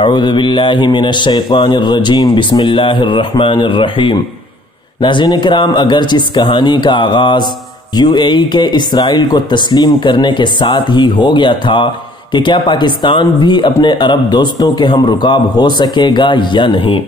اعوذ باللہ من الشیطان الرجیم بسم اللہ الرحمن الرحیم۔ ناظرین کرام، اگرچہ اس کہانی کا آغاز UAE کے اسرائیل کو تسلیم کرنے کے ساتھ ہی ہو گیا تھا کہ کیا پاکستان بھی اپنے عرب دوستوں کے ہم رکاب ہو سکے گا یا نہیں،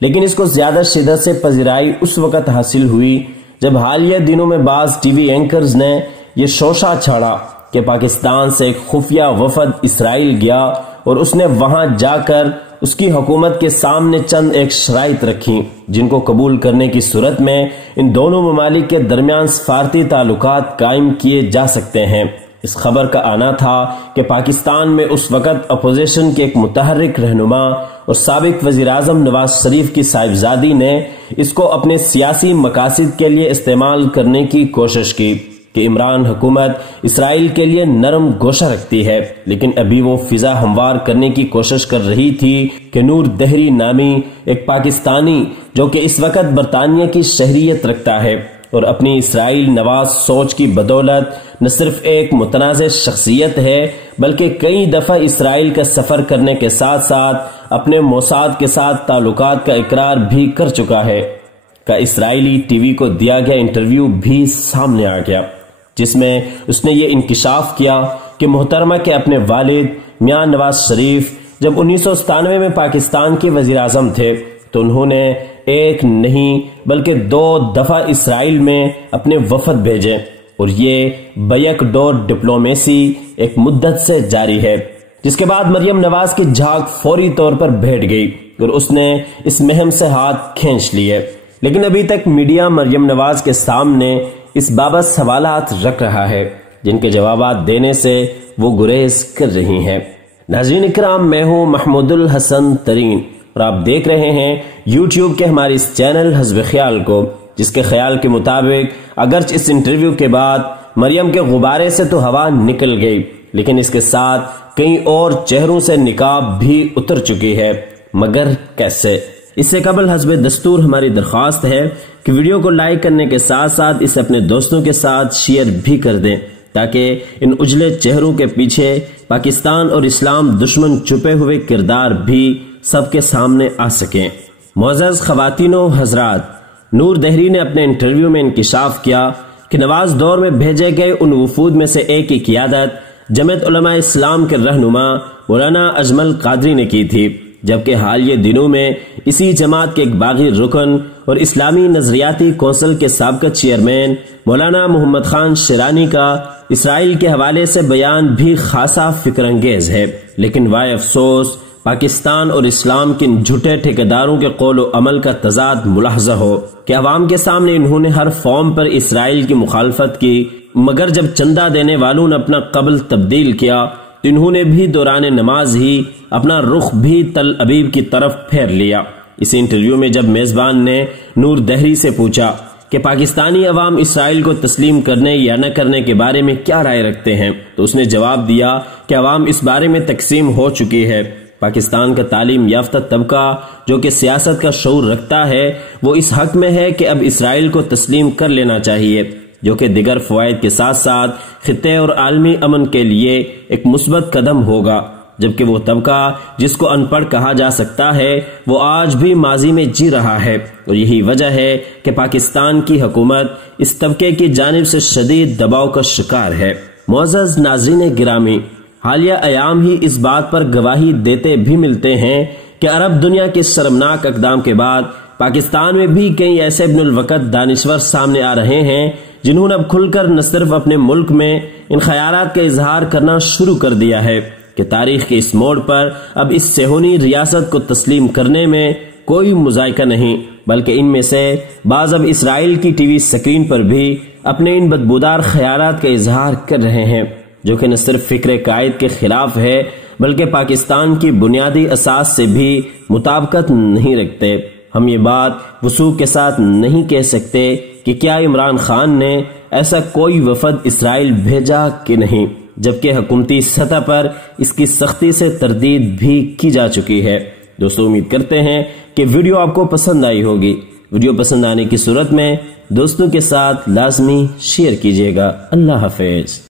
لیکن اس کو زیادہ شدت سے پذیرائی اس وقت حاصل ہوئی جب حالیہ دنوں میں بعض ٹی وی اینکرز نے یہ شوشہ چھاڑا کہ پاکستان سے ایک خفیہ وفد اسرائیل گیا اور اس نے وہاں جا کر اس کی حکومت کے سامنے چند ایک شرائط رکھی جن کو قبول کرنے کی صورت میں ان دونوں ممالک کے درمیان سفارتی تعلقات قائم کیے جا سکتے ہیں۔ اس خبر کا آنا تھا کہ پاکستان میں اس وقت اپوزیشن کے ایک متحرک رہنما اور سابق وزیراعظم نواز شریف کی صاحبزادی نے اس کو اپنے سیاسی مقاصد کے لیے استعمال کرنے کی کوشش کی کہ عمران حکومت اسرائیل کے لیے نرم گوشہ رکھتی ہے، لیکن ابھی وہ فضا ہموار کرنے کی کوشش کر رہی تھی کہ نور دہری نامی ایک پاکستانی جو کہ اس وقت برطانیہ کی شہریت رکھتا ہے اور اپنی اسرائیل نواز سوچ کی بدولت نہ صرف ایک متنازع شخصیت ہے بلکہ کئی دفعہ اسرائیل کا سفر کرنے کے ساتھ ساتھ اپنے موساد کے ساتھ تعلقات کا اقرار بھی کر چکا ہے، کا اسرائیلی ٹی وی کو دیا گیا انٹرویو بھی سامنے آ گیا جس میں اس نے یہ انکشاف کیا کہ محترمہ کے اپنے والد میاں نواز شریف جب 1997 میں پاکستان کے وزیر اعظم تھے تو انہوں نے ایک نہیں بلکہ 2 دفعہ اسرائیل میں اپنے وفد بھیجے اور یہ بیک ڈور ڈپلومیسی ایک مدت سے جاری ہے، جس کے بعد مریم نواز کی جھاگ فوری طور پر بیٹھ گئی اور اس نے اس مہم سے ہاتھ کھینچ لیے، لیکن ابھی تک میڈیا مریم نواز کے سامنے اس بابت سوالات رکھ رہا ہے جن کے جوابات دینے سے وہ گریز کر رہی ہیں۔ ناظرین اکرام، میں ہوں محمود الحسن ترین اور آپ دیکھ رہے ہیں یوٹیوب کے ہمارے اس چینل حزب خیال کو، جس کے خیال کے مطابق اگرچہ اس انٹرویو کے بعد مریم کے غبارے سے تو ہوا نکل گئی لیکن اس کے ساتھ کئی اور چہروں سے نقاب بھی اتر چکی ہے، مگر کیسے؟ اس سے قبل حسب دستور ہماری درخواست ہے کہ ویڈیو کو لائک کرنے کے ساتھ ساتھ اسے اپنے دوستوں کے ساتھ شیئر بھی کر دیں تاکہ ان اجلے چہروں کے پیچھے پاکستان اور اسلام دشمن چھپے ہوئے کردار بھی سب کے سامنے آ سکیں۔ معزز خواتین و حضرات، نور دہری نے اپنے انٹرویو میں انکشاف کیا کہ نواز دور میں بھیجے گئے ان وفود میں سے ایک کی قیادت جمعیت علماء اسلام کے رہنما مولانا اجمل قادری نے کی تھی، جبکہ حالیہ دنوں میں اسی جماعت کے ایک باغی رکن اور اسلامی نظریاتی کونسل کے سابقہ چیئرمین مولانا محمد خان شیرانی کا اسرائیل کے حوالے سے بیان بھی خاصا فکر انگیز ہے، لیکن وائے افسوس پاکستان اور اسلام کے ان جھوٹے ٹھیکیداروں کے قول و عمل کا تضاد ملاحظہ ہو کہ عوام کے سامنے انہوں نے ہر فارم پر اسرائیل کی مخالفت کی، مگر جب چندہ دینے والوں نے اپنا قبل تبدیل کیا تو انہوں نے بھی دوران نماز ہی اپنا رخ بھی تل ابیب کی طرف پھیر لیا۔ اس انٹرویو میں جب میزبان نے نور دہری سے پوچھا کہ پاکستانی عوام اسرائیل کو تسلیم کرنے یا نہ کرنے کے بارے میں کیا رائے رکھتے ہیں تو اس نے جواب دیا کہ عوام اس بارے میں تقسیم ہو چکی ہے۔ پاکستان کا تعلیم یافتہ طبقہ جو کہ سیاست کا شعور رکھتا ہے وہ اس حق میں ہے کہ اب اسرائیل کو تسلیم کر لینا چاہیے، جو کہ دیگر فوائد کے ساتھ ساتھ خطے اور عالمی امن کے لیے ایک مثبت قدم ہوگا، جبکہ وہ طبقہ جس کو ان پڑھ کہا جا سکتا ہے وہ آج بھی ماضی میں جی رہا ہے، اور یہی وجہ ہے کہ پاکستان کی حکومت اس طبقے کی جانب سے شدید دباؤ کا شکار ہے۔ معزز ناظرین گرامی، حالیہ ایام ہی اس بات پر گواہی دیتے بھی ملتے ہیں کہ عرب دنیا کے شرمناک اقدام کے بعد پاکستان میں بھی کئی ایسے ابن الوقت دانشور سامنے آ رہے ہیں جنہوں نے اب کھل کر نہ صرف اپنے ملک میں ان خیالات کا اظہار کرنا شروع کر دیا ہے کہ تاریخ کے اس موڑ پر اب اس صہیونی ریاست کو تسلیم کرنے میں کوئی مذائقہ نہیں، بلکہ ان میں سے بعض اب اسرائیل کی ٹی وی سکرین پر بھی اپنے ان بدبودار خیالات کا اظہار کر رہے ہیں جو کہ نہ صرف فکر قائد کے خلاف ہے بلکہ پاکستان کی بنیادی اساس سے بھی مطابقت نہیں رکھتے۔ ہم یہ بات وثوق کے ساتھ نہیں کہہ سکتے کہ کیا عمران خان نے ایسا کوئی وفد اسرائیل بھیجا کہ نہیں، جبکہ حکومتی سطح پر اس کی سختی سے تردید بھی کی جا چکی ہے۔ دوستو، امید کرتے ہیں کہ ویڈیو آپ کو پسند آئی ہوگی۔ ویڈیو پسند آنے کی صورت میں دوستوں کے ساتھ لازمی شیئر کیجیے گا۔ اللہ حافظ۔